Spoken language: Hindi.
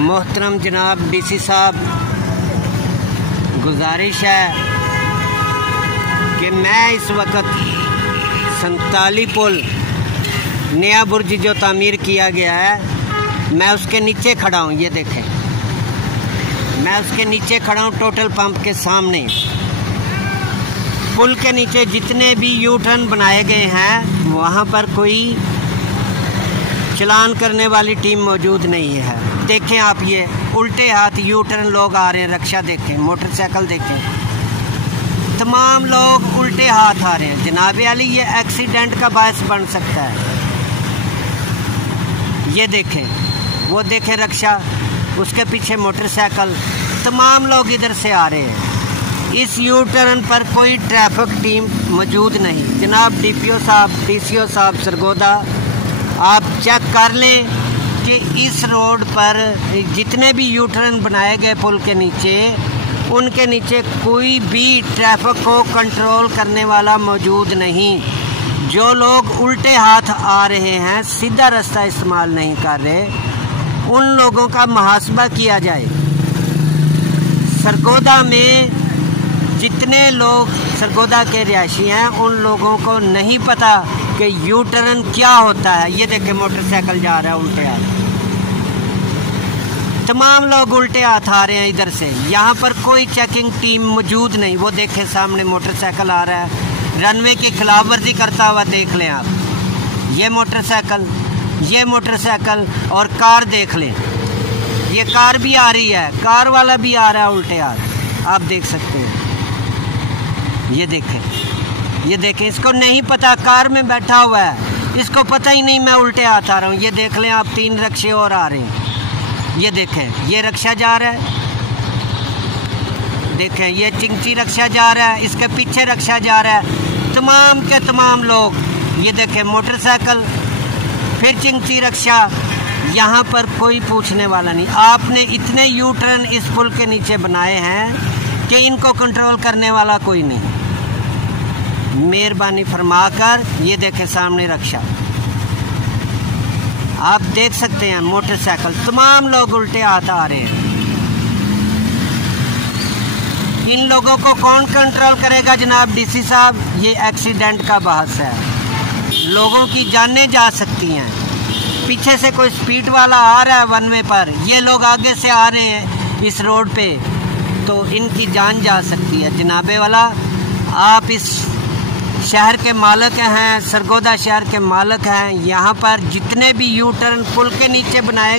मोहतरम जनाब डीसी साहब, गुजारिश है कि मैं इस वक्त संताली पुल नया बुर्ज जो तामीर किया गया है, मैं उसके नीचे खड़ा हूँ। ये देखें, मैं उसके नीचे खड़ा हूँ टोटल पंप के सामने। पुल के नीचे जितने भी यू टर्न बनाए गए हैं वहाँ पर कोई चलान करने वाली टीम मौजूद नहीं है। देखें आप, ये उल्टे हाथ यू टर्न लोग आ रहे हैं। रक्षा देखें, मोटरसाइकिल देखें, तमाम लोग उल्टे हाथ आ रहे हैं। जनाब अली, ये एक्सीडेंट का बायस बन सकता है। ये देखें, वो देखें रक्षा, उसके पीछे मोटरसाइकिल, तमाम लोग इधर से आ रहे हैं। इस यू टर्न पर कोई ट्रैफिक टीम मौजूद नहीं। जनाब डीपीओ साहब, डीसीओ साहब सरगोदा, आप चेक कर लें कि इस रोड पर जितने भी यू टर्न बनाए गए पुल के नीचे, उनके नीचे कोई भी ट्रैफिक को कंट्रोल करने वाला मौजूद नहीं। जो लोग उल्टे हाथ आ रहे हैं, सीधा रास्ता इस्तेमाल नहीं कर रहे, उन लोगों का मुहासबा किया जाए। सरगोदा में जितने लोग सरगोदा के रिहायशी हैं, उन लोगों को नहीं पता कि यू टर्न क्या होता है। ये देखें, मोटरसाइकिल जा रहा है उल्टे हाथ, तमाम लोग उल्टे हाथ आ रहे हैं इधर से। यहाँ पर कोई चेकिंग टीम मौजूद नहीं। वो देखें, सामने मोटरसाइकिल आ रहा है, रनवे की खिलाफवर्जी करता हुआ देख लें आप। ये मोटरसाइकिल और कार देख लें, ये कार भी आ रही है, कार वाला भी आ रहा है उल्टे हाथ, आप देख सकते हैं। ये देखें, इसको नहीं पता, कार में बैठा हुआ है, इसको पता ही नहीं मैं उल्टे हाथ आ रहा हूँ। ये देख लें आप, 3 रक्षे और आ रहे हैं। ये देखें, ये रक्षा जा रहा है, देखें ये चिंची रक्षा जा रहा है, इसके पीछे रक्षा जा रहा है, तमाम के तमाम लोग। ये देखें मोटरसाइकिल, फिर चिंची रक्षा। यहाँ पर कोई पूछने वाला नहीं। आपने इतने यू टर्न इस पुल के नीचे बनाए हैं कि इनको कंट्रोल करने वाला कोई नहीं। मेहरबानी फरमाकर, ये देखें सामने रक्षा, आप देख सकते हैं मोटरसाइकिल, तमाम लोग उल्टे हाथ आ रहे हैं। इन लोगों को कौन कंट्रोल करेगा जनाब डीसी साहब? ये एक्सीडेंट का बहस है, लोगों की जानें जा सकती हैं। पीछे से कोई स्पीड वाला आ रहा है वन वे पर, ये लोग आगे से आ रहे हैं इस रोड पे, तो इनकी जान जा सकती है। जनाबे वाला, आप इस शहर के मालिक हैं, सरगोदा शहर के मालिक हैं। यहाँ पर जितने भी यू टर्न पुल के नीचे बनाए